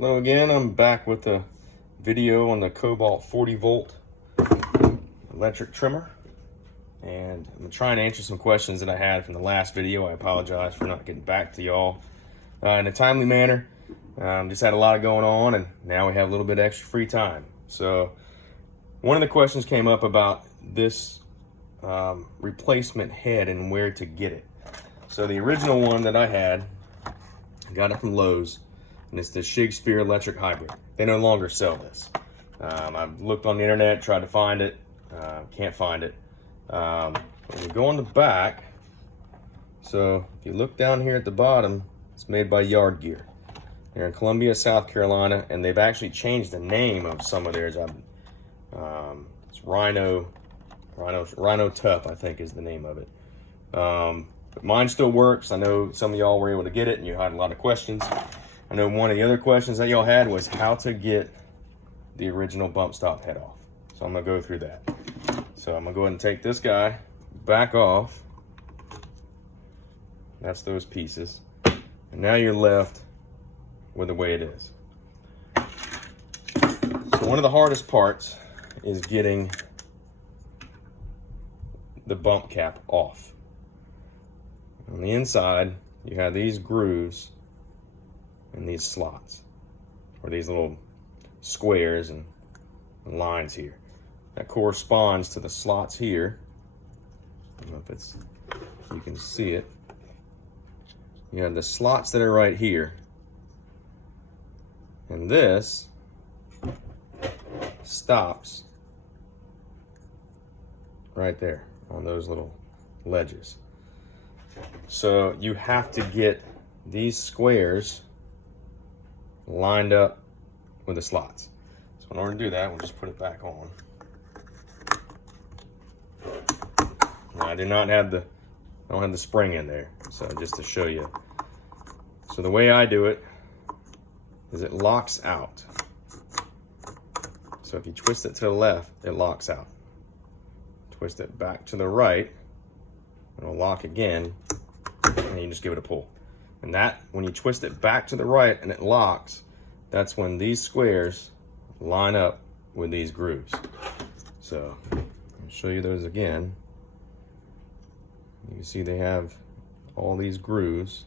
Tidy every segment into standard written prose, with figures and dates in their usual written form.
Hello again, I'm back with a video on the Kobalt 40 volt electric trimmer, and I'm gonna try and answer some questions that I had from the last video. I apologize for not getting back to y'all in a timely manner. Just had a lot going on, and now we have a little bit extra free time. So one of the questions came up about this replacement head and where to get it. So the original one that I had, I got it from Lowe's, and it's the Shakespeare electric hybrid. They no longer sell this. I've looked on the internet, tried to find it, can't find it. When you go on the back, so if you look down here at the bottom, it's made by Yard Gear. They're in Columbia, South Carolina, and they've actually changed the name of some of theirs. It's Rhino Tough, I think is the name of it. But mine still works. I know some of y'all were able to get it and you had a lot of questions. I know one of the other questions that y'all had was how to get the original bump stop head off. So I'm gonna go through that. So I'm gonna go ahead and take this guy back off. That's those pieces. And now you're left with the way it is. So one of the hardest parts is getting the bump cap off. On the inside, you have these grooves and these slots, or these little squares and lines here. That corresponds to the slots here. I don't know if you can see it. You have the slots that are right here. And this stops right there on those little ledges. So you have to get these squares lined up with the slots. So in order to do that, we'll just put it back on. Now, I don't have the spring in there, so just to show you. So the way I do it is it locks out. So if you twist it to the left, it locks out. Twist it back to the right, it'll lock again, and you just give it a pull. And that, when you twist it back to the right and it locks, that's when these squares line up with these grooves. So I'll show you those again. You can see they have all these grooves.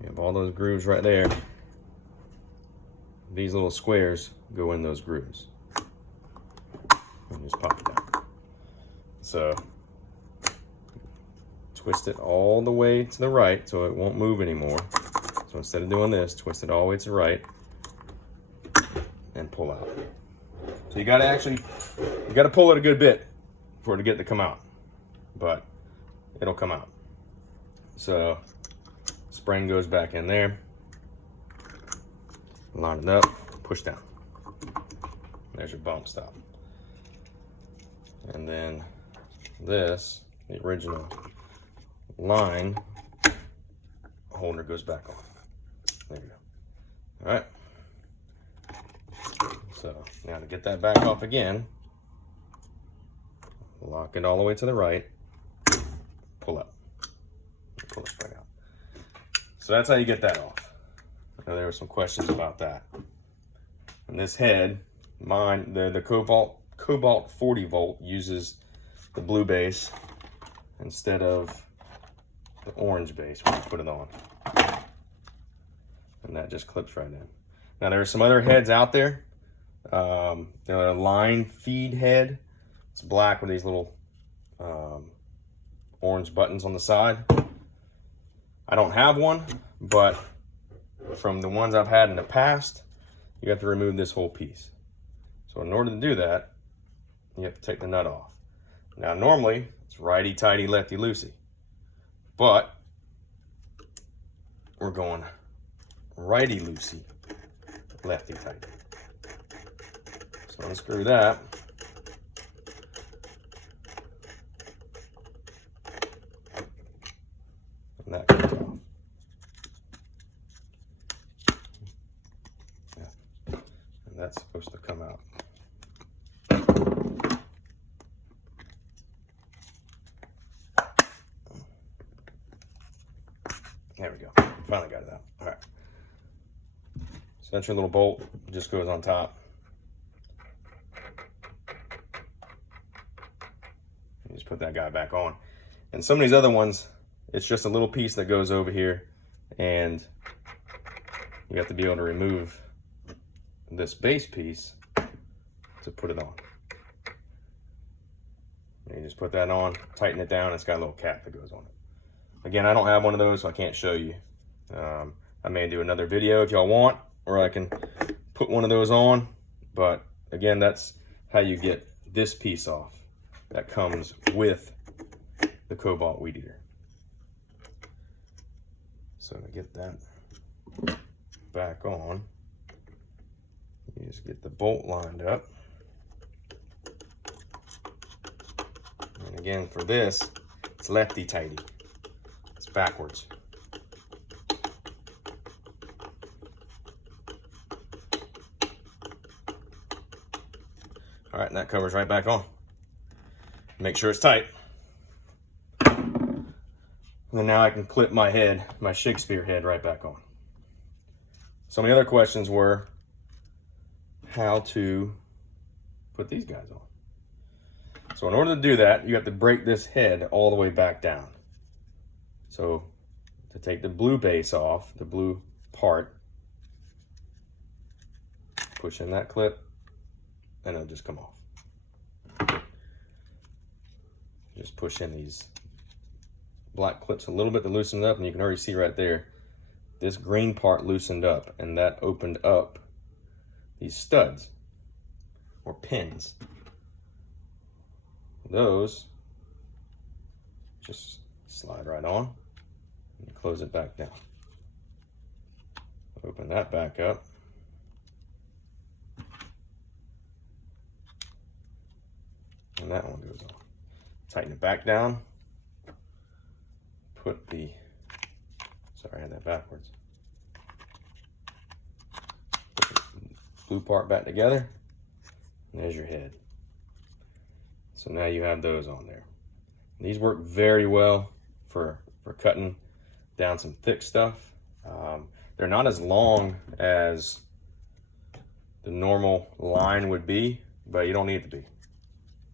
You have all those grooves right there. These little squares go in those grooves. And just pop it down. So twist it all the way to the right so it won't move anymore. So instead of doing this, twist it all the way to the right and pull out. So you gotta pull it a good bit for it to get to come out, but it'll come out. So spring goes back in there, line it up, push down. There's your bump stop. And then this, the original line holder, goes back on. There you go. All right. So now to get that back off again, lock it all the way to the right, pull up, pull the spring out. So that's how you get that off. Now, there were some questions about that. And this head, mine, the Kobalt 40 volt uses the blue base instead of the orange base when you put it on. And that just clips right in. Now there are some other heads out there. The line feed head. It's black with these little orange buttons on the side. I don't have one, but from the ones I've had in the past, you have to remove this whole piece. So in order to do that, you have to take the nut off. Now normally it's righty-tighty, lefty-loosey, but we're going righty-loosey, lefty-tighty. So unscrew that. And that comes off. Yeah. And that's supposed to come out. There we go. Finally got it out. All right. So that's your little bolt. It just goes on top. You just put that guy back on. And some of these other ones, it's just a little piece that goes over here, and you have to be able to remove this base piece to put it on. And you just put that on, tighten it down. It's got a little cap that goes on it. Again, I don't have one of those, so I can't show you. I may do another video if y'all want, or I can put one of those on. But again, that's how you get this piece off that comes with the Kobalt weed eater. So to get that back on, you just get the bolt lined up. And again, for this, it's lefty tighty. It's backwards. All right, and that covers right back on. Make sure it's tight. And then now I can clip my head, my Shakespeare head, right back on. Some of the other questions were how to put these guys on. So in order to do that, you have to break this head all the way back down. So to take the blue base off, the blue part, push in that clip, and it'll just come off. Just push in these black clips a little bit to loosen it up, and you can already see right there, this green part loosened up, and that opened up these studs or pins. Those just slide right on, and you close it back down. Open that back up. And that one goes on. Tighten it back down. Put the, sorry, I had that backwards. Put the blue part back together. And there's your head. So now you have those on there. And these work very well for cutting down some thick stuff. They're not as long as the normal line would be, but you don't need it to be.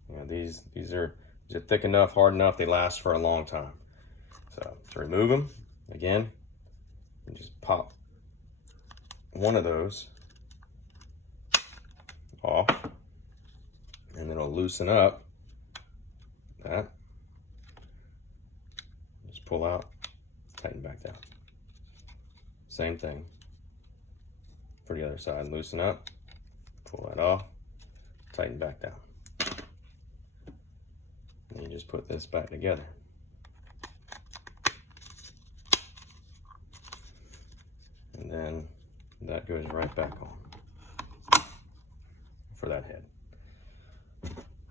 You know, these are thick enough, hard enough, they last for a long time. So to remove them, again, you just pop one of those off, and it'll loosen up that. Just pull out, tighten back down. Same thing for the other side. Loosen up, pull that off, tighten back down. And you just put this back together. And then that goes right back on for that head.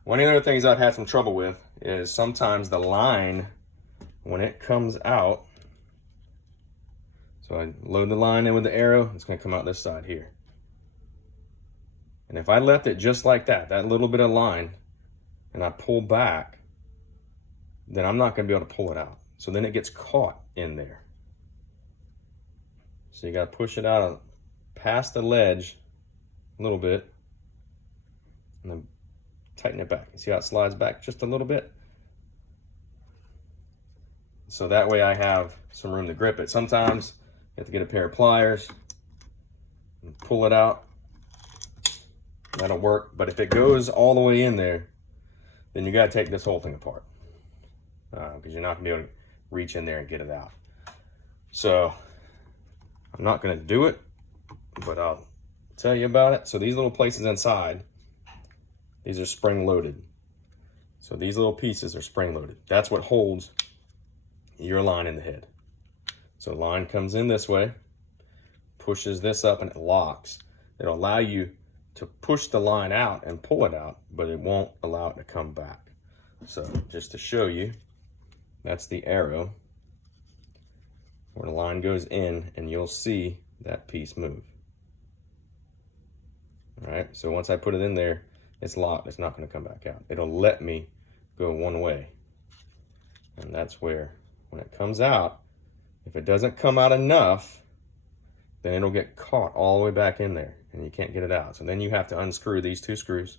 One of the other things I've had some trouble with is sometimes the line, when it comes out, so I load the line in with the arrow, it's going to come out this side here. And if I left it just like that, that little bit of line, and I pull back, then I'm not going to be able to pull it out. So then it gets caught in there. So you got to push it out past the ledge a little bit, and then tighten it back. You see how it slides back just a little bit? So that way I have some room to grip it. Sometimes you have to get a pair of pliers and pull it out. That'll work. But if it goes all the way in there, then you got to take this whole thing apart, because you're not going to be able to reach in there and get it out. So I'm not going to do it, but I'll tell you about it. So these little places inside, these are spring loaded. So these little pieces are spring loaded. That's what holds your line in the head. So the line comes in this way, pushes this up, and it locks. It'll allow you to push the line out and pull it out, but it won't allow it to come back. So just to show you, that's the arrow where the line goes in, and you'll see that piece move. All right, so once I put it in there, it's locked. It's not going to come back out. It'll let me go one way. And that's where, when it comes out, If it doesn't come out enough, then it'll get caught all the way back in there and you can't get it out. So then you have to unscrew these 2 screws,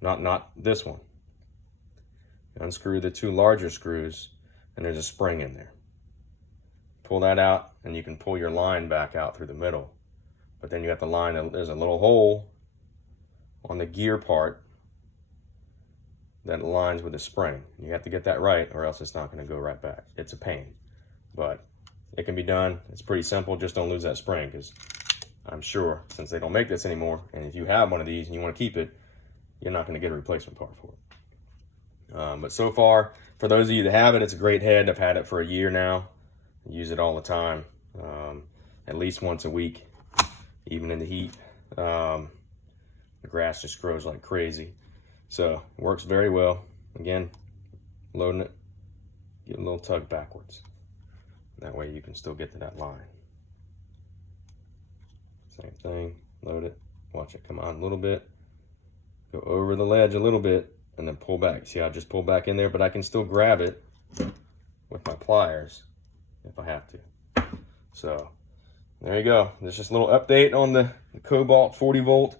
not this one. Unscrew the 2 larger screws, and there's a spring in there. Pull that out, and you can pull your line back out through the middle. But then you have to line, there's a little hole on the gear part that aligns with the spring. You have to get that right, or else it's not going to go right back. It's a pain, but it can be done. It's pretty simple. Just don't lose that spring, because I'm sure since they don't make this anymore, and if you have one of these and you want to keep it, you're not going to get a replacement part for it. But so far, for those of you that have it, it's a great head. I've had it for a year now. I use it all the time, at least once a week, even in the heat. The grass just grows like crazy. So it works very well. Again, loading it, get a little tug backwards. That way you can still get to that line. Same thing, load it, watch it come on a little bit, go over the ledge a little bit, and then pull back. See how I just pulled back in there, but I can still grab it with my pliers if I have to. So there you go. There's just a little update on the Kobalt 40 volt.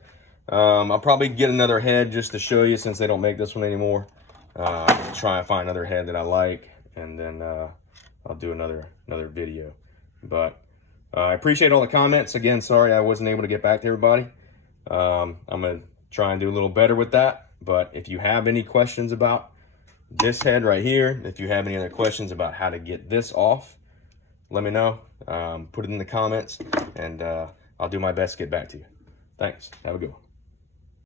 I'll probably get another head just to show you, since they don't make this one anymore. Try and find another head that I like, and then I'll do another video. But I appreciate all the comments. Again, sorry I wasn't able to get back to everybody. I'm gonna try and do a little better with that. But if you have any questions about this head right here, if you have any other questions about how to get this off, let me know. Put it in the comments, and I'll do my best to get back to you. Thanks. Have a good one.